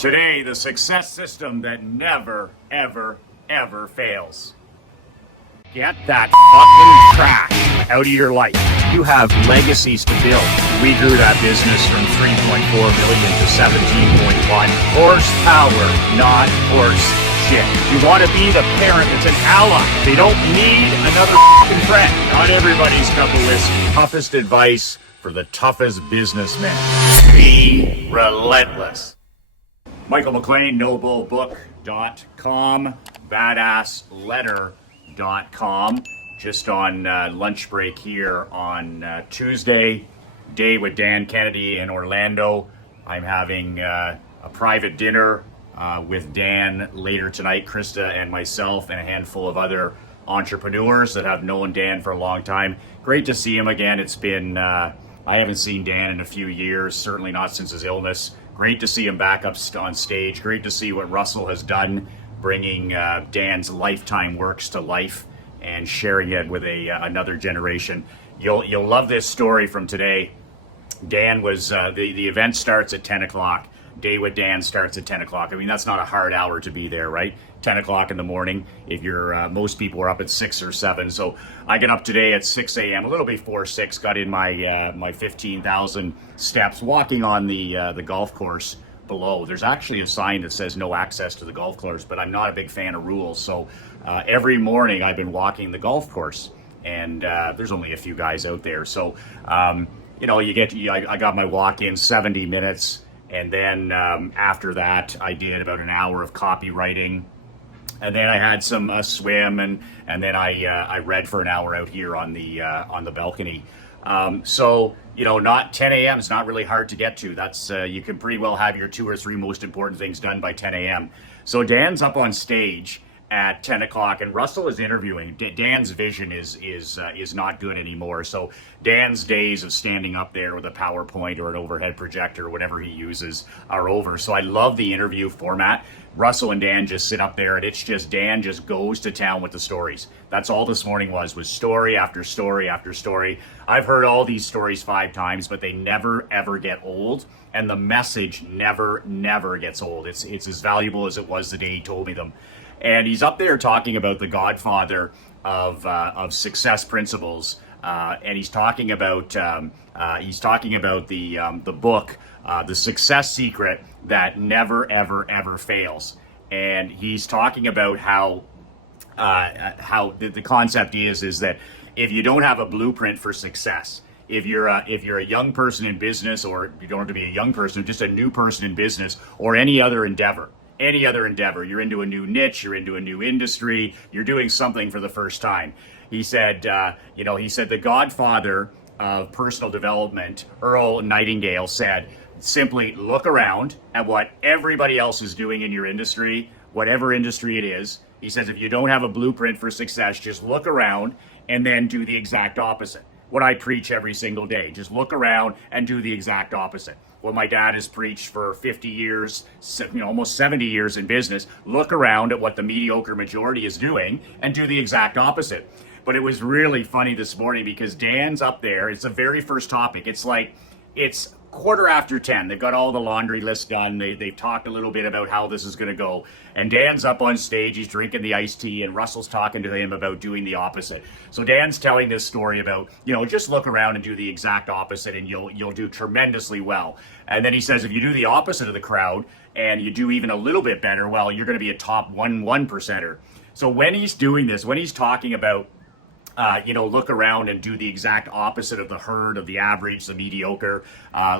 Today, the success system that never, ever, ever fails. Get that fucking trash out of your life. You have legacies to build. We grew that business from 3.4 million to 17.1. Horsepower, not horse shit. You want to be the parent that's an ally. They don't need another fucking friend. Not everybody's cup of whiskey. Toughest advice for the toughest businessmen. Be relentless. Michael McLean, noblebook.com, badassletter.com. Just on lunch break here on Tuesday, day with Dan Kennedy in Orlando. I'm having a private dinner with Dan later tonight, Krista and myself and a handful of other entrepreneurs that have known Dan for a long time. Great to see him again. It's been, I haven't seen Dan in a few years, certainly not since his illness. Great to see him back up on stage. Great to see what Russell has done, bringing Dan's lifetime works to life and sharing it with another generation. You'll love this story from today. Dan was, the event starts at 10 o'clock. Day with Dan starts at 10 o'clock. I mean, that's not a hard hour to be there, right? 10 o'clock in the morning. If you're, most people are up at 6 or 7. So I get up today at 6 a.m., a little before 6, got in my 15,000 steps, walking on the golf course below. There's actually a sign that says no access to the golf course, but I'm not a big fan of rules. So every morning I've been walking the golf course, and there's only a few guys out there. So, you know, I got my walk in 70 minutes. And then after that, I did about an hour of copywriting, and then I had some swim, and then I read for an hour out here on the balcony. So you know, not 10 a.m. is not really hard to get to. That's you can pretty well have your 2 or 3 most important things done by 10 a.m. So Dan's up on stage at 10 o'clock, and Russell is interviewing. Dan's vision is not good anymore. So Dan's days of standing up there with a PowerPoint or an overhead projector or whatever he uses are over. So I love the interview format. Russell and Dan just sit up there, and it's just Dan just goes to town with the stories. That's all this morning was story after story after story. I've heard all these stories 5 times, but they never ever get old, and the message never gets old. It's as valuable as it was the day he told me them. And he's up there talking about the godfather of success principles, and he's talking about the book, The Success Secret That Never Ever Ever Fails. And he's talking about how the concept is that if you don't have a blueprint for success, if you're a young person in business, or you don't have to be a young person, just a new person in business or any other endeavor, you're into a new niche, you're into a new industry, you're doing something for the first time. He said, the godfather of personal development, Earl Nightingale, said, simply look around at what everybody else is doing in your industry, whatever industry it is. He says, if you don't have a blueprint for success, just look around and then do the exact opposite. What I preach every single day, just look around and do the exact opposite. What my dad has preached for 50 years, almost 70 years in business, look around at what the mediocre majority is doing and do the exact opposite. But it was really funny this morning because Dan's up there. It's the very first topic. It's 10:15. They've got all the laundry list done. They've talked a little bit about how this is going to go. And Dan's up on stage. He's drinking the iced tea, and Russell's talking to him about doing the opposite. So Dan's telling this story about, just look around and do the exact opposite, and you'll do tremendously well. And then he says, if you do the opposite of the crowd and you do even a little bit better, well, you're going to be a top 1%er. So when he's doing this, when he's talking about look around and do the exact opposite of the herd, of the average, the mediocre.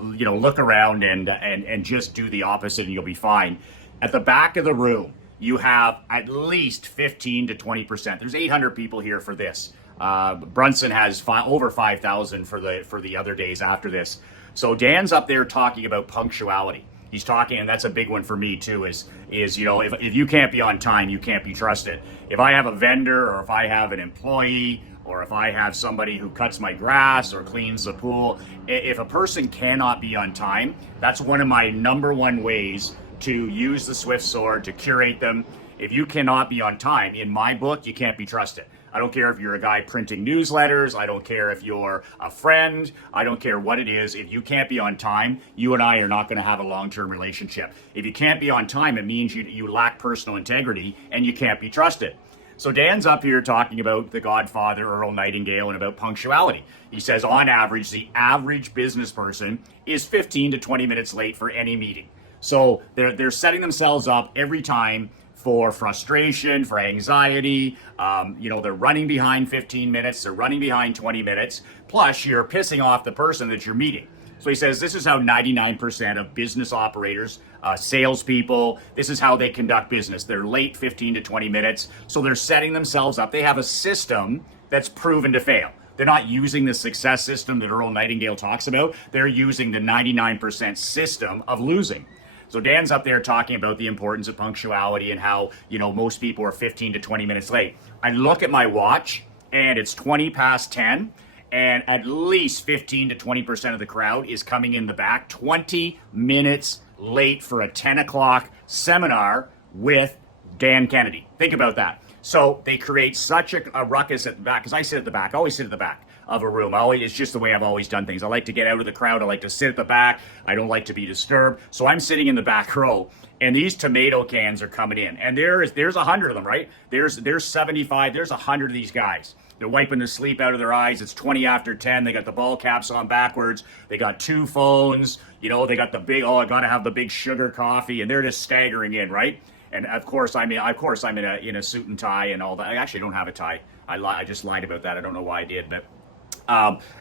Look around and just do the opposite and you'll be fine. At the back of the room, you have at least 15 to 20%. There's 800 people here for this. Brunson has over 5,000 for the other days after this. So Dan's up there talking about punctuality. He's talking, and that's a big one for me too, is if you can't be on time, you can't be trusted. If I have a vendor, or if I have an employee, or if I have somebody who cuts my grass or cleans the pool, if a person cannot be on time, that's one of my number one ways to use the Swift Sword to curate them If you cannot be on time, in my book, you can't be trusted. I don't care if you're a guy printing newsletters. I don't care if you're a friend. I don't care what it is. If you can't be on time, you and I are not going to have a long-term relationship. If you can't be on time, it means you lack personal integrity and you can't be trusted. So Dan's up here talking about the Godfather, Earl Nightingale, and about punctuality. He says on average, the average business person is 15 to 20 minutes late for any meeting. So they're setting themselves up every time for frustration, for anxiety. They're running behind 15 minutes, they're running behind 20 minutes, plus you're pissing off the person that you're meeting. So he says this is how 99% of business operators, salespeople, this is how they conduct business. They're late 15 to 20 minutes, so they're setting themselves up. They have a system that's proven to fail. They're not using the success system that Earl Nightingale talks about. They're using the 99% system of losing. So Dan's up there talking about the importance of punctuality and how, most people are 15 to 20 minutes late. I look at my watch and it's 20 past 10 and at least 15 to 20% of the crowd is coming in the back 20 minutes late for a 10 o'clock seminar with Dan Kennedy. Think about that. So they create such a ruckus at the back, because I sit at the back, I always sit at the back of a room. It's just the way I've always done things. I like to get out of the crowd. I like to sit at the back. I don't like to be disturbed. So I'm sitting in the back row, and these tomato cans are coming in. And there's 100 of them, right? There's 75, there's 100 of these guys. They're wiping the sleep out of their eyes. It's 20 after 10. They got the ball caps on backwards. They got 2 phones. They got the big, I got to have the big sugar coffee, and they're just staggering in, right? And of course I'm in a suit and tie and all that. I actually don't have a tie. I just lied about that. I don't know why I did, but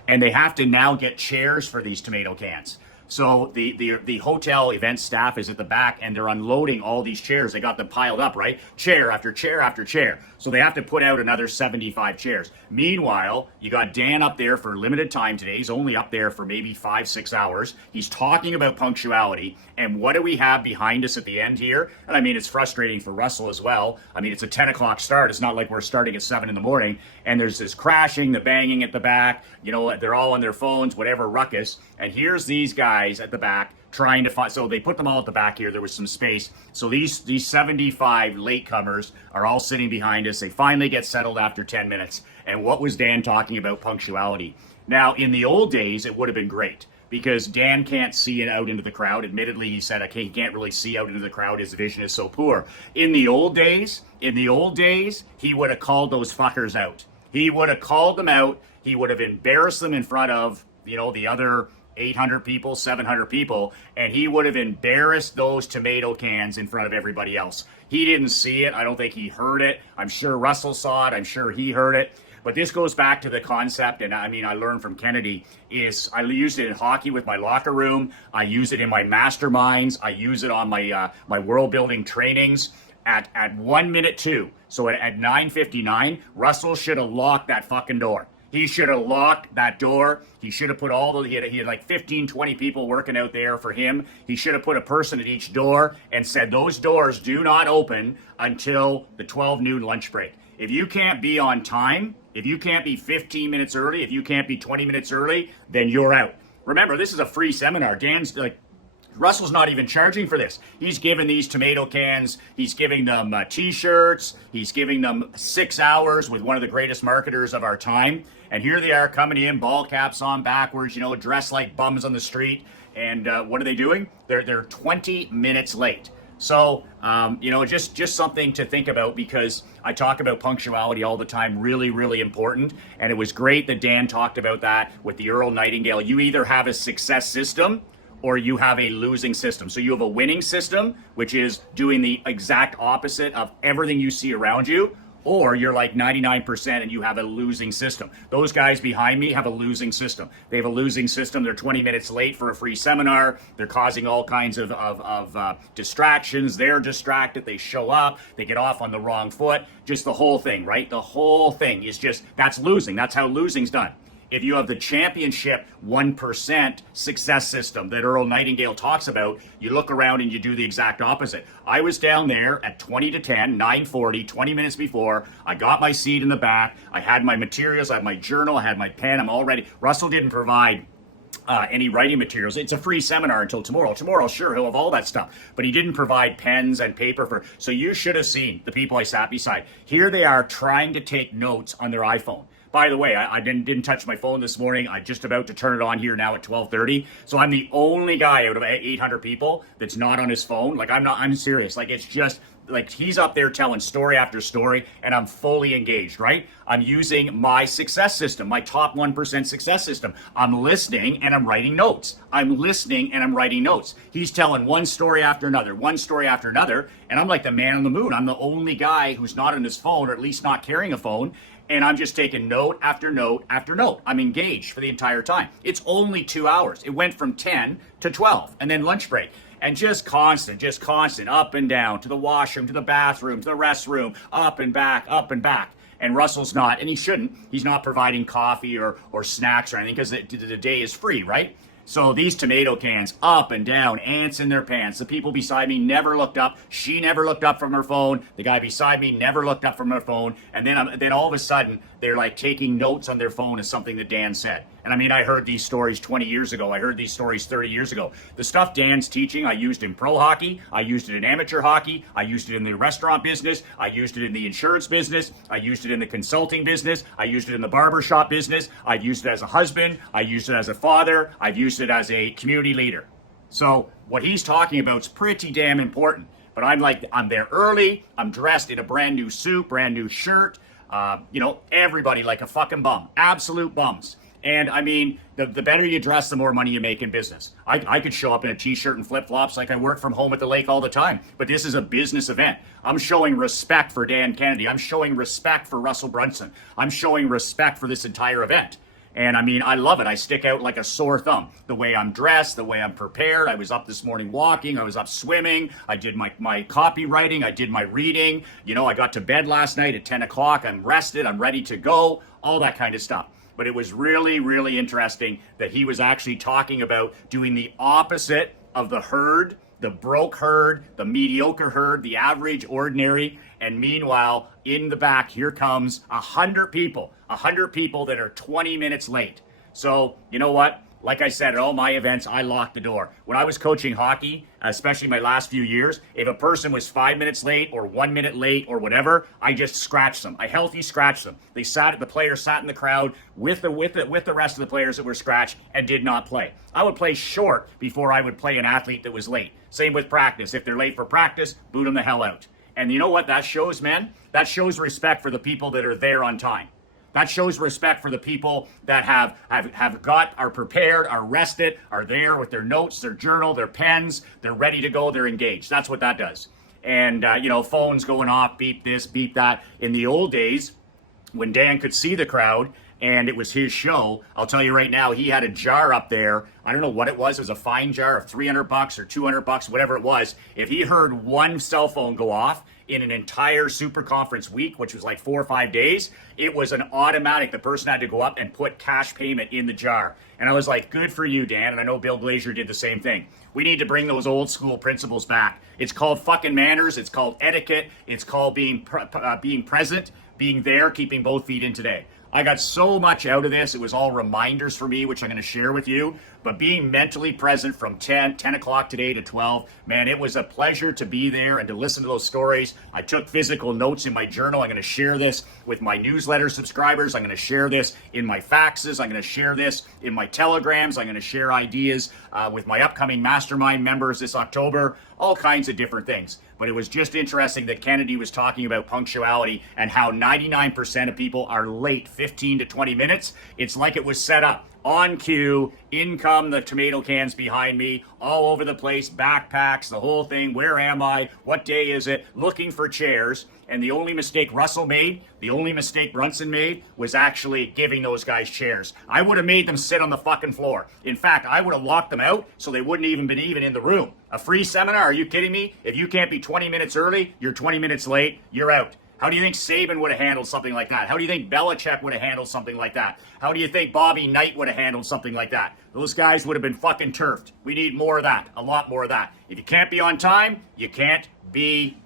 and they have to now get chairs for these tomato cans. So the hotel event staff is at the back and they're unloading all these chairs. They got them piled up, right? Chair after chair after chair. So they have to put out another 75 chairs. Meanwhile, you got Dan up there for limited time today. He's only up there for maybe 5-6 hours. He's talking about punctuality. And what do we have behind us at the end here? And I mean, it's frustrating for Russell as well. I mean, it's a 10 o'clock start. It's not like we're starting at 7 in the morning. And there's this crashing, the banging at the back. They're all on their phones, whatever ruckus. And here's these guys at the back trying to find, so they put them all at the back here. There was some space. So these 75 latecomers are all sitting behind us. They finally get settled after 10 minutes. And what was Dan talking about? Punctuality. Now, in the old days, it would have been great because Dan can't see it out into the crowd. Admittedly, he said, okay, he can't really see out into the crowd. His vision is so poor. In the old days, he would have called those fuckers out. He would have called them out. He would have embarrassed them in front of, the other 800 people, 700 people, and he would have embarrassed those tomato cans in front of everybody else. He didn't see it. I don't think he heard it. I'm sure Russell saw it. I'm sure he heard it. But this goes back to the concept, and I learned from Kennedy, is I used it in hockey with my locker room. I use it in my masterminds. I use it on my world building trainings. At 1 minute 2, so at 9:59, Russell should have locked that fucking door. He should have locked that door. He should have put he had like 15, 20 people working out there for him. He should have put a person at each door and said, those doors do not open until the 12 noon lunch break. If you can't be on time, if you can't be 15 minutes early, if you can't be 20 minutes early, then you're out. Remember, this is a free seminar. Russell's not even charging for this. He's giving these tomato cans, he's giving them t-shirts, he's giving them 6 hours with one of the greatest marketers of our time. And here they are coming in, ball caps on backwards, dressed like bums on the street. And what are they doing? They're 20 minutes late. So, just something to think about, because I talk about punctuality all the time, really, really important. And it was great that Dan talked about that with the Earl Nightingale. You either have a success system or you have a losing system. So you have a winning system, which is doing the exact opposite of everything you see around you, or you're like 99% and you have a losing system. Those guys behind me have a losing system. They have a losing system. They're 20 minutes late for a free seminar. They're causing all kinds of distractions. They're distracted. They show up. They get off on the wrong foot. Just the whole thing, right? The whole thing is that's losing. That's how losing's done. If you have the championship 1% success system that Earl Nightingale talks about, you look around and you do the exact opposite. I was down there at 20 to 10, 9:40, 20 minutes before. I got my seat in the back. I had my materials. I had my journal. I had my pen. I'm all ready. Russell didn't provide any writing materials. It's a free seminar until tomorrow. Tomorrow, sure, he'll have all that stuff, but he didn't provide pens and paper for. So you should have seen the people I sat beside. Here they are trying to take notes on their iPhone. By the way, I didn't touch my phone this morning. I'm just about to turn it on here now at 12:30. So I'm the only guy out of 800 people that's not on his phone. Like I'm serious. Like it's just like he's up there telling story after story and I'm fully engaged, right? I'm using my success system, my top 1% success system. I'm listening and I'm writing notes. I'm listening and I'm writing notes. He's telling one story after another, one story after another. And I'm like the man on the moon. I'm the only guy who's not on his phone, or at least not carrying a phone. And I'm just taking note after note after note. I'm engaged for the entire time. It's only 2 hours. It went from 10 to 12 and then lunch break. And just constant, up and down, to the washroom, to the bathroom, to the restroom, up and back, up and back. And Russell's not, and he shouldn't. He's not providing coffee or snacks or anything because the day is free, right? So these tomato cans up and down, ants in their pants. The people beside me never looked up. She never looked up from her phone. The guy beside me never looked up from her phone. And then all of a sudden, they're like taking notes on their phone as something that Dan said. And I mean, I heard these stories 20 years ago. I heard these stories 30 years ago. The stuff Dan's teaching, I used in pro hockey. I used it in amateur hockey. I used it in the restaurant business. I used it in the insurance business. I used it in the consulting business. I used it in the barbershop business. I've used it as a husband. I used it as a father. I've used it as a community leader. So what he's talking about is pretty damn important. But I'm there early. I'm dressed in a brand new suit, brand new shirt. Everybody like a fucking bum. Absolute bums. And I mean, the better you dress, the more money you make in business. I could show up in a t-shirt and flip-flops like I work from home at the lake all the time. But this is a business event. I'm showing respect for Dan Kennedy. I'm showing respect for Russell Brunson. I'm showing respect for this entire event. And I mean, I love it. I stick out like a sore thumb. The way I'm dressed, the way I'm prepared. I was up this morning walking. I was up swimming. I did my copywriting. I did my reading. I got to bed last night at 10 o'clock. I'm rested. I'm ready to go. All that kind of stuff. But it was really, really interesting that he was actually talking about doing the opposite of the herd, the broke herd, the mediocre herd, the average, ordinary. And meanwhile, in the back, here comes 100 people that are 20 minutes late. So, you know what? Like I said, at all my events, I locked the door. When I was coaching hockey, especially my last few years, if a person was 5 minutes late or 1 minute late or whatever, I just scratched them. I healthy scratched them. The players sat in the crowd with the rest of the players that were scratched and did not play. I would play short before I would play an athlete that was late. Same with practice. If they're late for practice, boot them the hell out. And you know what that shows, man? That shows respect for the people that are there on time. That shows respect for the people that are prepared, are rested, are there with their notes, their journal, their pens. They're ready to go. They're engaged. That's what that does. And, phones going off, beep this, beep that. In the old days, when Dan could see the crowd and it was his show, I'll tell you right now, he had a jar up there. I don't know what it was. It was a fine jar of $300 or $200, whatever it was. If he heard one cell phone go off in an entire super conference week, which was like 4 or 5 days, it was an automatic. The person had to go up and put cash payment in the jar. And I was like, good for you, Dan. And I know Bill Glazier did the same thing. We need to bring those old school principles back. It's called fucking manners. It's called etiquette. It's called being present, being there, keeping both feet in today. I got so much out of this. It was all reminders for me, which I'm going to share with you. But being mentally present from 10 o'clock today to 12, man, it was a pleasure to be there and to listen to those stories. I took physical notes in my journal. I'm going to share this with my newsletter subscribers. I'm going to share this in my faxes. I'm going to share this in my telegrams. I'm going to share ideas with my upcoming mastermind members this October, all kinds of different things. But it was just interesting that Kennedy was talking about punctuality and how 99% of people are late 15 to 20 minutes. It's like it was set up. On cue, in come the tomato cans behind me, all over the place, backpacks, the whole thing. Where am I? What day is it? Looking for chairs. And the only mistake Russell made, the only mistake Brunson made, was actually giving those guys chairs. I would have made them sit on the fucking floor. In fact, I would have locked them out so they wouldn't even been in the room. A free seminar? Are you kidding me? If you can't be 20 minutes early, you're 20 minutes late, you're out. How do you think Saban would have handled something like that? How do you think Belichick would have handled something like that? How do you think Bobby Knight would have handled something like that? Those guys would have been fucking turfed. We need more of that, a lot more of that. If you can't be on time, you can't be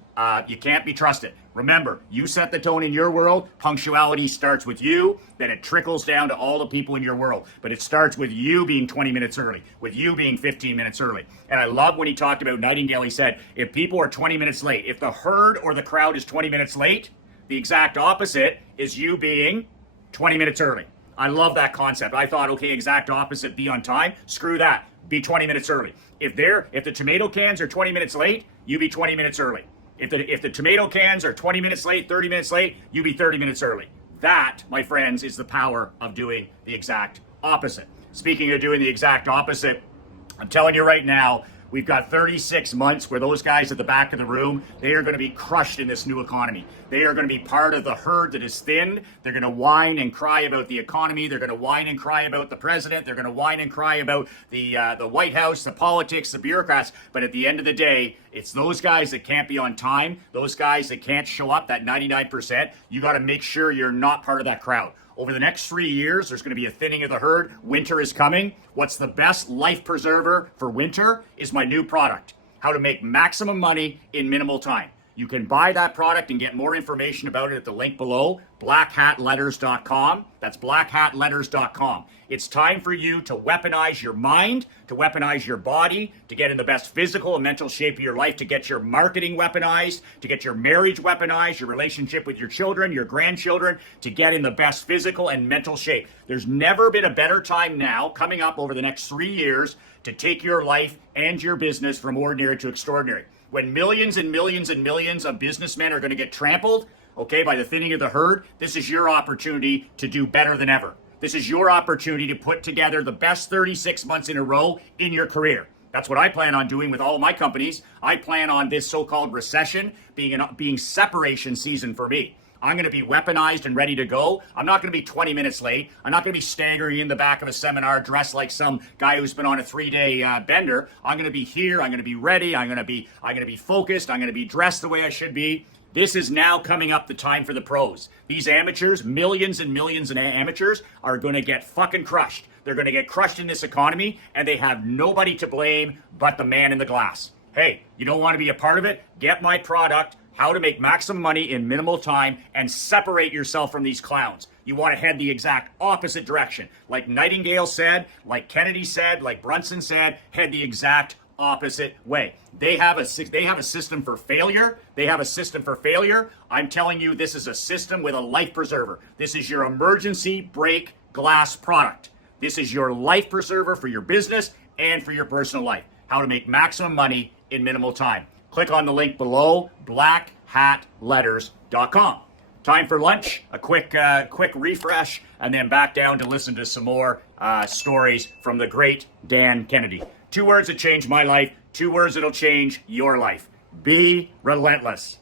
You can't be trusted. Remember, you set the tone in your world. Punctuality starts with you, then it trickles down to all the people in your world. But it starts with you being 20 minutes early, with you being 15 minutes early. And I love when he talked about Nightingale. He said, if people are 20 minutes late, if the herd or the crowd is 20 minutes late, the exact opposite is you being 20 minutes early. I love that concept. I thought, okay, exact opposite, be on time. Screw that. Be 20 minutes early. If the tomato cans are 20 minutes late, you be 20 minutes early. If the tomato cans are 20 minutes late, 30 minutes late, you be 30 minutes early. That, my friends, is the power of doing the exact opposite. Speaking of doing the exact opposite, I'm telling you right now, we've got 36 months where those guys at the back of the room, they are going to be crushed in this new economy. They are going to be part of the herd that is thinned. They're going to whine and cry about the economy. They're going to whine and cry about the president. They're going to whine and cry about the White House, the politics, the bureaucrats. But at the end of the day, it's those guys that can't be on time, those guys that can't show up, that 99%. You got to make sure you're not part of that crowd. Over the next 3 years, there's going to be a thinning of the herd. Winter is coming. What's the best life preserver for winter is my new product. How to make maximum money in minimal time. You can buy that product and get more information about it at the link below, blackhatletters.com. That's blackhatletters.com. It's time for you to weaponize your mind, to weaponize your body, to get in the best physical and mental shape of your life, to get your marketing weaponized, to get your marriage weaponized, your relationship with your children, your grandchildren, to get in the best physical and mental shape. There's never been a better time now, coming up over the next 3 years, to take your life and your business from ordinary to extraordinary. When millions and millions and millions of businessmen are going to get trampled, okay, by the thinning of the herd, this is your opportunity to do better than ever. This is your opportunity to put together the best 36 months in a row in your career. That's what I plan on doing with all of my companies. I plan on this so-called recession being separation season for me. I'm going to be weaponized and ready to go. I'm not going to be 20 minutes late. I'm not going to be staggering in the back of a seminar dressed like some guy who's been on a 3-day bender. I'm going to be here. I'm going to be ready. I'm going to be focused. I'm going to be dressed the way I should be. This is now coming up the time for the pros. These amateurs, millions and millions of amateurs, are going to get fucking crushed. They're going to get crushed in this economy, and they have nobody to blame but the man in the glass. Hey, you don't want to be a part of it? Get my product, How to Make Maximum Money in Minimal Time, and separate yourself from these clowns. You want to head the exact opposite direction. Like Nightingale said, like Kennedy said, like Brunson said, head the exact opposite way. They have a system for failure. They have a system for failure. I'm telling you, this is a system with a life preserver. This is your emergency brake glass product. This is your life preserver for your business and for your personal life. How to make maximum money in minimal time. Click on the link below, blackhatletters.com. Time for lunch, a quick refresh, and then back down to listen to some more stories from the great Dan Kennedy. 2 words that changed my life, 2 words that'll change your life. Be relentless.